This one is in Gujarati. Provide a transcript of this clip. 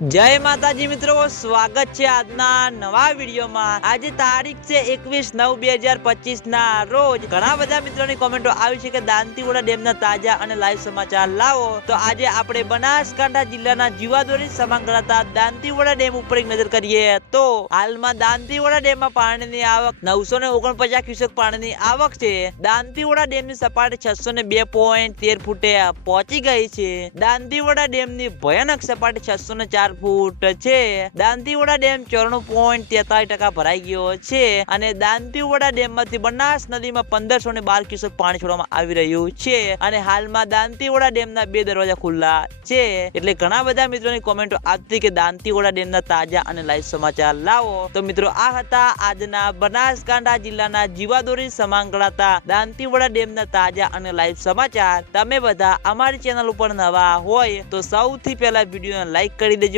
જય માતાજી મિત્રો, સ્વાગત છે આજના નવા વિડીયોમાં. આજે તારીખ છે એકવીસ નવ બે હજાર પચીસ ના રોજ. ઘણા બધા મિત્રોની કોમેન્ટો આવી છે કે દાંતીવાડા ડેમના તાજા અને લાઈવ સમાચાર લાવો. તો આજે આપણે બનાસકાંઠા જિલ્લાના જીવાદોરી સમાંગ ગણાતા દાંતીવાડા ડેમ ઉપર એક નજર કરીએ તો હાલમાં દાંતીવાડા ડેમમાં પાણીની આવક નવસો ને ઓગણપચાસ ક્યુસેક પાણીની આવક છે. દાંતીવાડા ડેમની સપાટી છસો ને બે પોઈન્ટ તેર ફૂટે પહોંચી ગઈ છે. દાંતીવાડા ડેમની ભયાનક સપાટી છસો ને ચાર ફૂટ છે. દાંતીવાડા ડેમ ચોરાણું પોઈન્ટ તેતાલીસ ટકા ભરાઈ ગયો છે અને દાંતીવાડા ડેમમાંથી બનાસ નદીમાં પંદરસો ને બાર ક્યુસેક પાણી છોડવામાં આવી રહ્યું છે અને હાલમાં દાંતીવાડા ડેમના બે દરવાજા ખુલ્લા છે. એટલે ઘણા બધા મિત્રોની કોમેન્ટો આવતી કે દાંતીવાડા ડેમના તાજા અને લાઈવ સમાચાર લાવો. તો મિત્રો આ હતા આજના બનાસકાંઠા જિલ્લાના જીવાદોરી સમાંગ ગણાતા દાંતીવાડા ડેમના તાજા અને લાઈવ સમાચાર. તમે બધા અમારી ચેનલ ઉપર નવા હોય તો સૌથી પહેલા વિડીયોને લાઈક કરી દેજો.